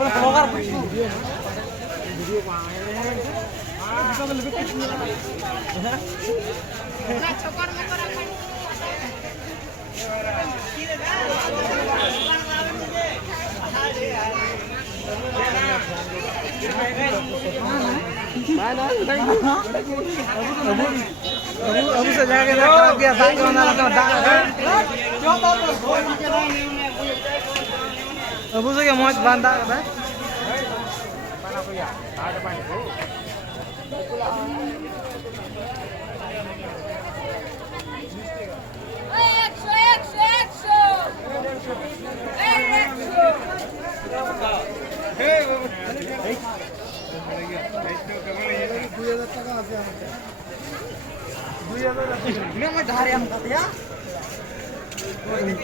अबू से जाके खराब किया था कि वाला तो अबू से क्या मौज बांधा है पाना को या आड़ पानी को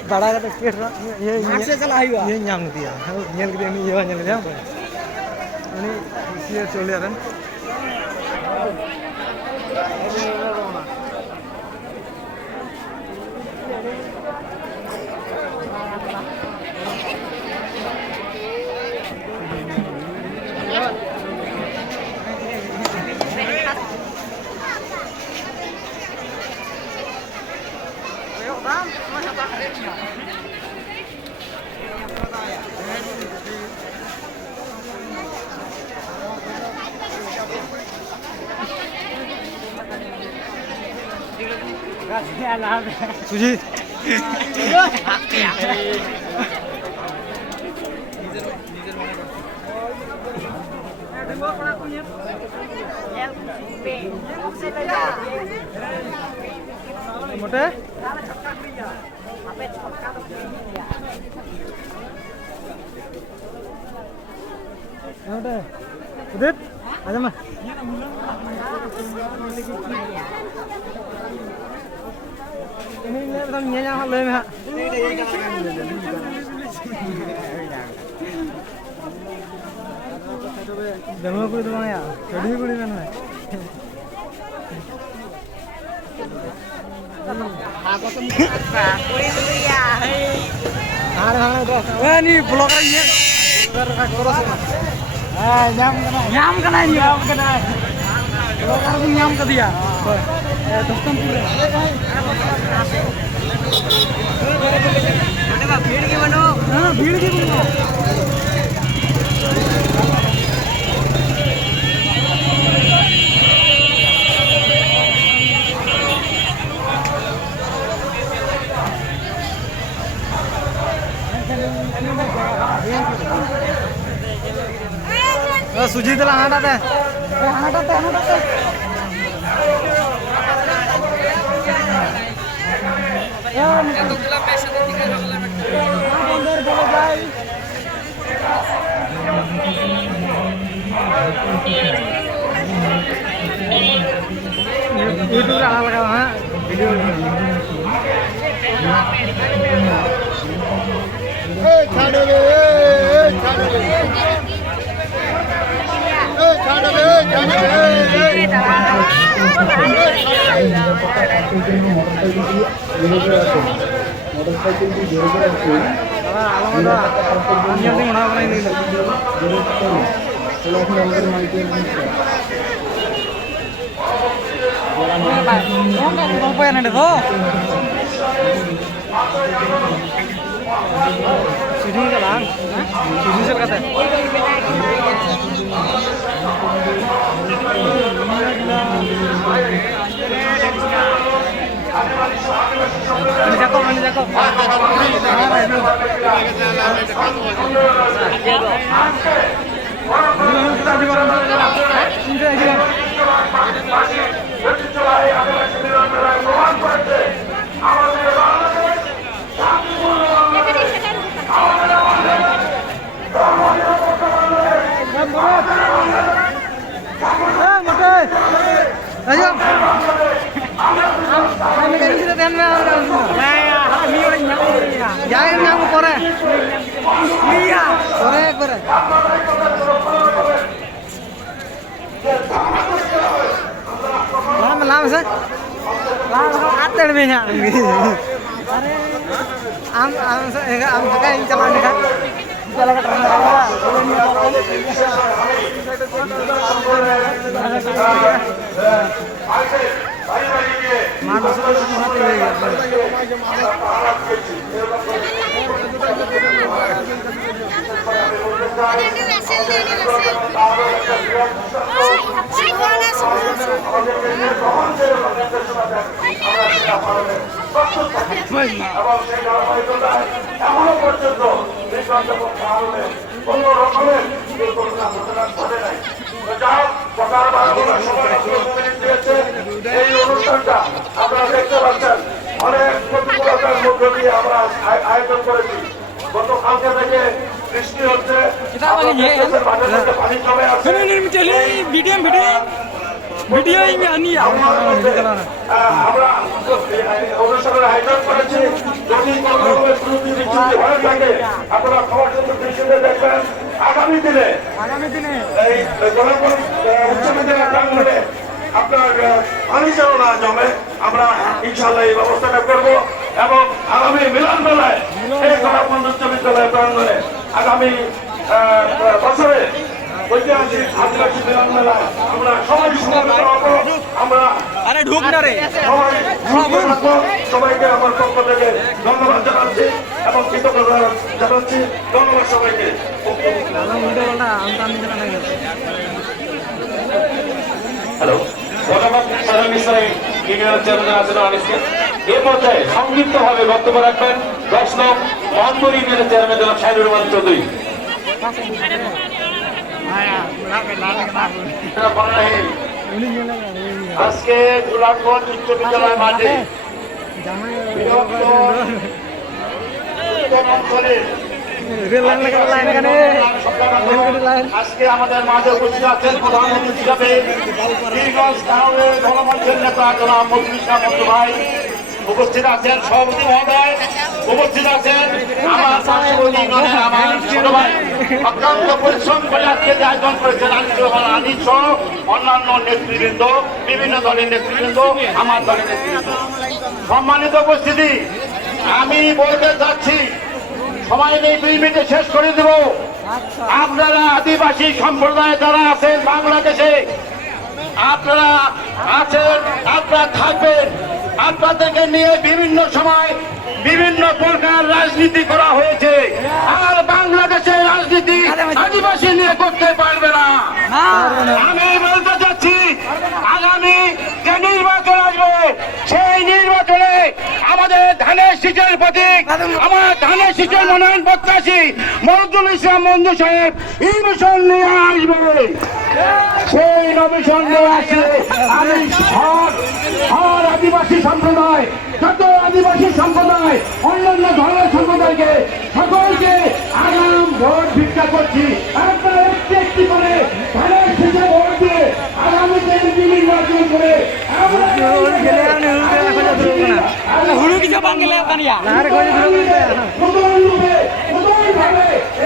बड़ा का टिकट ये चला ये नाम दिया नेल के ये नेल दिया ini isi चले आ रहे सुजीत मोटे उदित आजा मah ini betul nyanya le mah demo kuri tu mana ya jadi kuri mana aku tu kuri tu ya ada tu ni blogger ini blogger koros nyam kena blogger tu nyam ke dia दोस्तों पूरे भीड़ की बनो हाँ भीड़ की बनो सुजीत ला हाटाते untuk gelap besok tiga gelap bener boleh guys itu hal ha video chalo le motorcycle की जरूरत है ये नहीं होना नहीं चलो अपने अंदर माइके नहीं पे ना देखो सीढ़ी का लान सीढ़ी से करते Ini jago. Ayo. Kami dari sini dan jangan yang kore. Iya, kore. Lama sih. Lama atel punya. Am sekarang jalan dekat. Jalan ke tengah. এখনো পর্যন্ত কোন রকমের ঘটে নাই। এই অনুষ্ঠানটা আপনারা দেখতে পাচ্ছেন অনেক প্রতিকূলতার মধ্য দিয়ে আমরা আয়োজন করেছি। গতকালকে থেকে বৃষ্টি হচ্ছে, পানি জমে আছে। আমরা অনুষ্ঠানের আয়োজন করেছি। যদি কোনো রকমের ত্রুটি বিচ্যুতি হয়ে থাকে আপনারা সবার জন্য দৃষ্টিতে দেখবেন। আগামী দিনে এই উচ্চ বিদ্যালয় প্রাঙ্গণে আপনার পানি যেন না জমে আমরা ইনশাল্লাহ এই ব্যবস্থাটা করবো। এবং আগামী মিলন মেলায় এই গোলাপগঞ্জ উচ্চ বিদ্যালয় প্রাঙ্গণে আগামী বছরে ঐতিহাসিক আদিবাসী মিলন মেলায় আমরা সবাই সমবেত হবো। আমরা সবাইকে আমার পক্ষ থেকে ধন্যবাদ জানাচ্ছি এবং কৃতজ্ঞতা জানাচ্ছি। ধন্যবাদ সবাইকে। হ্যালো, ধন্যবাদ এর মধ্যে সংক্ষিপ্ত ভাবে বক্তব্য রাখবেন 10 নং মন্ত্রী চেয়ারম্যান জনাব শাহিনুর রহমান চৌধুরী। আজকে গোলাপগঞ্জ উচ্চ বিদ্যালয় মাঠে আজকে আমাদের মাঝে উপস্থিত আছেন প্রধানমন্ত্রী হিসাবে গণমঞ্চের নেতা জনাব মজলিস আহমদ ভাই উপস্থিত আছেন, সভাপতি মহোদয় উপস্থিত আছেন, আমার পার্শ্ববর্তী ইউনিয়নের আমার ছোট ভাই অত্যন্ত পরিশ্রম করে আজকে যে আয়োজন করেছেন আনিস সহ অন্যান্য নেতৃবৃন্দ, বিভিন্ন দলের নেতৃবৃন্দ, আমার দলের নেতৃবৃন্দ। সম্মানিত উপস্থিতি, আমি বলতে চাচ্ছি সময় নেই, 2 মিনিটে শেষ করে দেব। আপনারা আদিবাসী সম্প্রদায় যারা আছেন বাংলাদেশে, আপনারা আছেন, আপনারা থাকবেন। আপনাদেরকে নিয়ে বিভিন্ন সময় বিভিন্ন প্রকার রাজনীতি করা হয়েছে, আর বাংলাদেশের রাজনীতি আদিবাসী নিয়ে করতে পারবে না। আমি বলতে চাচ্ছি আগামী যে নির্বাচন আসবে সেই নির্বাচনে আমাদের ধানের শীষের প্রতীক, আমার ধানের শীষের মনোনয়ন প্রত্যাশী মরজুল ইসলাম মঞ্জু সাহেব ইনভিশন নিয়ে আসবে। সেই নমিশন নিয়ে আসলে আমি হর আদিবাসী সম্প্রদায়, যত আদিবাসী সম্প্রদায়, অন্যান্য ধর্মের সম্প্রদায়কে সকলকে আগাম ভোট ভিক্ষা করছি। আপনারা একটি একটি করে ধানের শীষে ভোট দিয়ে আগামীতে নির্বাচন করে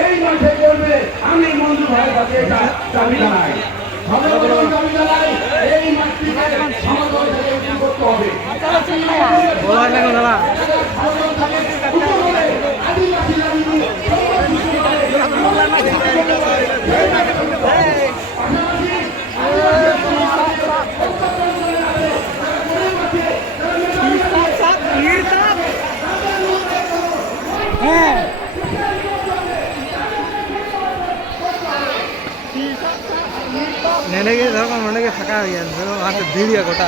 এই মাঠে করবে। আমি মঞ্জু ভাইয়ের কাছে দাবি জানাই, এই মাঠটিকে করতে হবে। ನೆನೆಗೆ ನನಗೆ ಸಕ ಹಾಕಿ ಭೀಡಿಯ ಕೊಟ್ಟ